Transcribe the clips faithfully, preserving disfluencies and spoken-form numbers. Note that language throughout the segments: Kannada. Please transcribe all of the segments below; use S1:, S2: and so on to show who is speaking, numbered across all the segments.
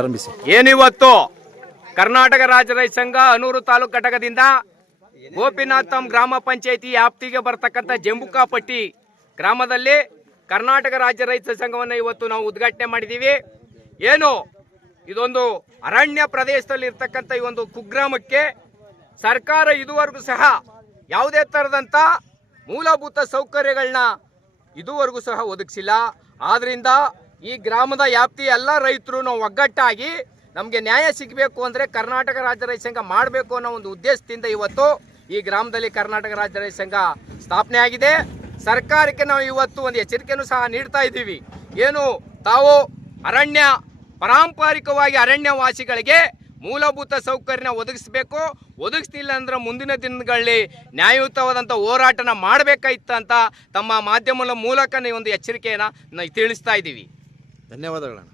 S1: ಪ್ರಾರಂಭಿಸಿ.
S2: ಏನಿವತ್ತು ಕರ್ನಾಟಕ ರಾಜ್ಯ ರೈತ ಸಂಘ ಅನೂರು ತಾಲೂಕು ಘಟಕದಿಂದ ಗೋಪಿನಾಥಂ ಗ್ರಾಮ ಪಂಚಾಯಿತಿ ವ್ಯಾಪ್ತಿಗೆ ಬರ್ತಕ್ಕಂಥ ಜಂಬುಕಾಪಟ್ಟಿ ಗ್ರಾಮದಲ್ಲಿ ಕರ್ನಾಟಕ ರಾಜ್ಯ ರೈತ ಸಂಘವನ್ನು ಇವತ್ತು ನಾವು ಉದ್ಘಾಟನೆ ಮಾಡಿದ್ದೀವಿ. ಏನು ಇದೊಂದು ಅರಣ್ಯ ಪ್ರದೇಶದಲ್ಲಿ ಇರ್ತಕ್ಕಂಥ ಈ ಒಂದು ಕುಗ್ರಾಮಕ್ಕೆ ಸರ್ಕಾರ ಇದುವರೆಗೂ ಸಹ ಯಾವುದೇ ಥರದಂಥ ಮೂಲಭೂತ ಸೌಕರ್ಯಗಳನ್ನ ಇದುವರೆಗೂ ಸಹ ಒದಗಿಸಿಲ್ಲ. ಆದ್ರಿಂದ ಈ ಗ್ರಾಮದ ವ್ಯಾಪ್ತಿ ಎಲ್ಲ ರೈತರು ನಾವು ಒಗ್ಗಟ್ಟಾಗಿ ನಮಗೆ ನ್ಯಾಯ ಸಿಗಬೇಕು ಅಂದರೆ ಕರ್ನಾಟಕ ರಾಜ್ಯ ರೈತ ಸಂಘ ಮಾಡಬೇಕು ಅನ್ನೋ ಒಂದು ಉದ್ದೇಶದಿಂದ ಇವತ್ತು ಈ ಗ್ರಾಮದಲ್ಲಿ ಕರ್ನಾಟಕ ರಾಜ್ಯ ರೈತ ಸಂಘ ಸ್ಥಾಪನೆ ಆಗಿದೆ. ಸರ್ಕಾರಕ್ಕೆ ನಾವು ಇವತ್ತು ಒಂದು ಎಚ್ಚರಿಕೆಯನ್ನು ಸಹ ನೀಡ್ತಾ ಇದ್ದೀವಿ. ಏನು ತಾವು ಅರಣ್ಯ ಪಾರಂಪರಿಕವಾಗಿ ಅರಣ್ಯವಾಸಿಗಳಿಗೆ ಮೂಲಭೂತ ಸೌಕರ್ಯನ ಒದಗಿಸಬೇಕು, ಒದಗಿಸ್ತಿಲ್ಲ ಅಂದ್ರೆ ಮುಂದಿನ ದಿನಗಳಲ್ಲಿ ನ್ಯಾಯಯುತವಾದಂಥ ಹೋರಾಟನ ಮಾಡಬೇಕಾಯ್ತು ಅಂತ ತಮ್ಮ ಮಾಧ್ಯಮದ ಮೂಲಕ ಒಂದು ಎಚ್ಚರಿಕೆಯನ್ನು ತಿಳಿಸ್ತಾ ಇದ್ದೀವಿ.
S1: ಧನ್ಯವಾದಗಳಣ್ಣ.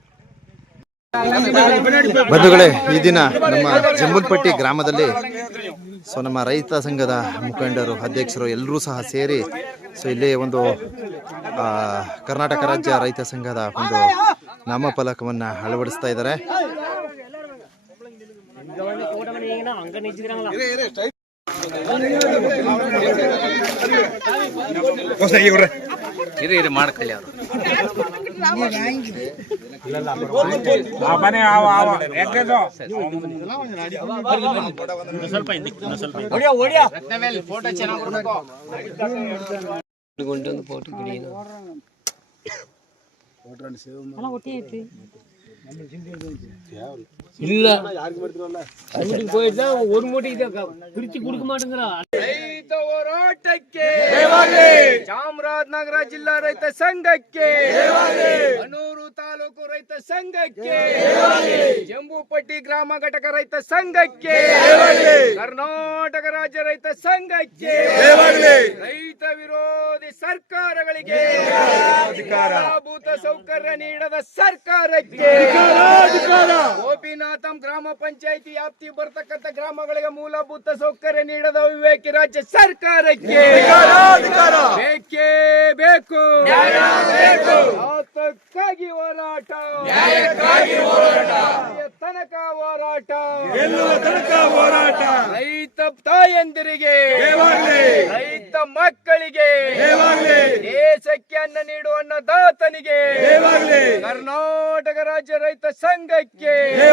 S1: ಬಂಧುಗಳೇ, ಈ ದಿನ ನಮ್ಮ ಜಂಬುನಪಟ್ಟಿ ಗ್ರಾಮದಲ್ಲಿ ಸೊ ನಮ್ಮ ರೈತ ಸಂಘದ ಮುಖಂಡರು, ಅಧ್ಯಕ್ಷರು ಎಲ್ಲರೂ ಸಹ ಸೇರಿ ಸೊ ಇಲ್ಲಿ ಒಂದು ಕರ್ನಾಟಕ ರಾಜ್ಯ ರೈತ ಸಂಘದ ಒಂದು ನಾಮಫಲಕವನ್ನು ಅಳವಡಿಸ್ತಾ ಇದ್ದಾರೆ.
S2: ಇರಿ ಇರಿ ಮಾಡ್ಕೊಳ್ಳಿ ಅವರು ಫೋಟೋ ಚೆನ್ನಾಗಿ ಇಲ್ಲ ஒரு மூட்டை பிரிச்சு கொடுக்க மாட்டேங்கிற ರೈತ ಹೋರಾಟಕ್ಕೆ ಚಾಮರಾಜನಗರ ಜಿಲ್ಲಾ ರೈತ ಸಂಘಕ್ಕೆ, ಅನೂರು ತಾಲೂಕು ರೈತ ಸಂಘಕ್ಕೆ, ಜಂಬುಪಟ್ಟಿ ಗ್ರಾಮ ಘಟಕ ರೈತ ಸಂಘಕ್ಕೆ, ಕರ್ನಾಟಕ ರಾಜ್ಯ ರೈತ ಸಂಘಕ್ಕೆ, ರೈತ ವಿರೋಧಿ ಸರ್ಕಾರಗಳಿಗೆ, ಮೂಲಭೂತ ಸೌಕರ್ಯ ನೀಡದ ಸರ್ಕಾರಕ್ಕೆ, ಗೋಪಿನಾಥಂ ಗ್ರಾಮ ಪಂಚಾಯಿತಿ ವ್ಯಾಪ್ತಿ ಬರ್ತಕ್ಕಂಥ ಗ್ರಾಮಗಳಿಗೆ ಮೂಲಭೂತ ಸೌಕರ್ಯ ನೀಡದ ವಿವೇಕಿ ರಾಜ್ಯ ಸರ್ಕಾರಕ್ಕೆ ಬೇಕೇ ಬೇಕು. ನ್ಯಾಯಕ್ಕಾಗಿ ಹೋರಾಟ, ತನಕ ಹೋರಾಟ, ತನಕ ಹೋರಾಟ. ರೈತ ತಾಯಂದಿರಿಗೆ, ರೈತ ಮಕ್ಕಳಿಗೆ, ದೇಶಕ್ಕೆ ಅನ್ನ ನೀಡುವ ಅನ್ನದಾತನಿಗೆ, ಕರ್ನಾಟಕ ರಾಜ್ಯ ರೈತ ಸಂಘಕ್ಕೆ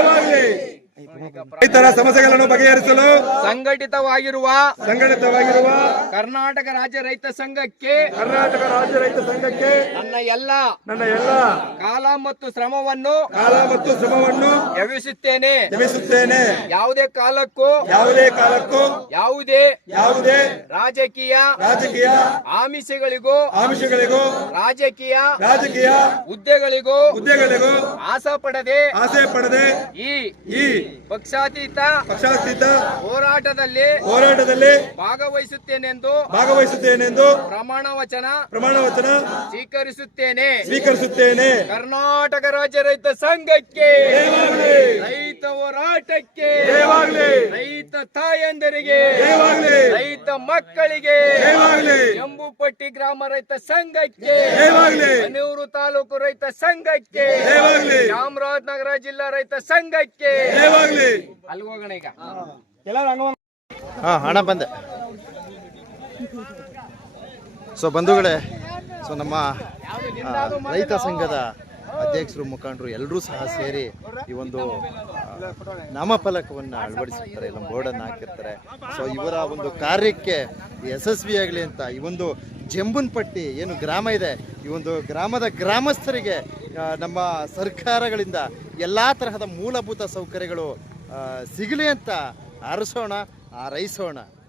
S3: ರೈತರ ಸಮಸ್ಯೆಗಳನ್ನು ಬಗೆಹರಿಸಲು
S2: ಸಂಘಟಿತವಾಗಿರುವ
S3: ಸಂಘಟಿತವಾಗಿರುವ
S2: ಕರ್ನಾಟಕ ರಾಜ್ಯ ರೈತ ಸಂಘಕ್ಕೆ
S3: ಕರ್ನಾಟಕ ರಾಜ್ಯ ರೈತ ಸಂಘಕ್ಕೆ
S2: ನನ್ನ ಎಲ್ಲ
S3: ನನ್ನ ಎಲ್ಲ
S2: ಕಾಲ ಮತ್ತು ಶ್ರಮವನ್ನು
S3: ಕಾಲ ಮತ್ತು ಶ್ರಮವನ್ನು
S2: ಯವಿಸುತ್ತೇನೆ
S3: ಯವಿಸುತ್ತೇನೆ
S2: ಯಾವುದೇ ಕಾಲಕ್ಕೂ
S3: ಯಾವುದೇ ಕಾಲಕ್ಕೂ
S2: ಯಾವುದೇ
S3: ಯಾವುದೇ
S2: ರಾಜಕೀಯ
S3: ರಾಜಕೀಯ
S2: ಆಮಿಷಗಳಿಗೂ
S3: ಆಮಿಷಗಳಿಗೂ
S2: ರಾಜಕೀಯ
S3: ರಾಜಕೀಯ
S2: ಹುದ್ದೆಗಳಿಗೂ
S3: ಹುದ್ದೆಗಳಿಗೂ
S2: ಆಸೆ ಪಡದೆ
S3: ಆಸೆ ಪಡದೆ
S2: ಈ
S3: ಈ
S2: ಪಕ್ಷಾತೀತ
S3: ಪಕ್ಷಾತೀತ
S2: ಹೋರಾಟದಲ್ಲಿ
S3: ಹೋರಾಟದಲ್ಲಿ
S2: ಭಾಗವಹಿಸುತ್ತೇನೆಂದು
S3: ಭಾಗವಹಿಸುತ್ತೇನೆಂದು
S2: ಪ್ರಮಾಣ ವಚನ
S3: ಪ್ರಮಾಣ ವಚನ
S2: ಸ್ವೀಕರಿಸುತ್ತೇನೆ
S3: ಸ್ವೀಕರಿಸುತ್ತೇನೆ.
S2: ಕರ್ನಾಟಕ ರಾಜ್ಯ ರೈತ ಸಂಘಕ್ಕೆ, ರೈತ ಹೋರಾಟಕ್ಕೆ, ರೈತ ತಾಯಂದರಿಗೆ, ರೈತ ಮಕ್ಕಳಿಗೆ, ಜಂಬುಪಟ್ಟಿ ಗ್ರಾಮ ರೈತ ಸಂಘಕ್ಕೆ, ಅನೂರು ತಾಲೂಕು ರೈತ ಸಂಘಕ್ಕೆ, ಚಾಮರಾಜನಗರ ಜಿಲ್ಲಾ ರೈತ ಸಂಘಕ್ಕೆ ಅಲ್ಲಿ ಹೋಗೋಣ ಈಗ.
S1: ಹಾ ಹಣ ಬಂದೆ. ಸೊ ಬಂಧುಗಳೇ, ಸೊ ನಮ್ಮ ರೈತ ಸಂಘದ ಅಧ್ಯಕ್ಷರು, ಮುಖಂಡರು ಎಲ್ಲರೂ ಸಹ ಸೇರಿ ಈ ಒಂದು ನಾಮಫಲಕವನ್ನು ಅಳವಡಿಸಿರ್ತಾರೆ, ಇಲ್ಲ ಬೋರ್ಡನ್ನು ಹಾಕಿರ್ತಾರೆ. ಸೊ ಇವರ ಒಂದು ಕಾರ್ಯಕ್ಕೆ ಯಶಸ್ವಿಯಾಗಲಿ ಅಂತ ಈ ಒಂದು ಜಂಬುನಪಟ್ಟಿ ಏನು ಗ್ರಾಮ ಇದೆ, ಈ ಒಂದು ಗ್ರಾಮದ ಗ್ರಾಮಸ್ಥರಿಗೆ ನಮ್ಮ ಸರ್ಕಾರಗಳಿಂದ ಎಲ್ಲ ತರಹದ ಮೂಲಭೂತ ಸೌಕರ್ಯಗಳು ಸಿಗಲಿ ಅಂತ ಹಾರೈಸೋಣ, ಹಾರೈಸೋಣ.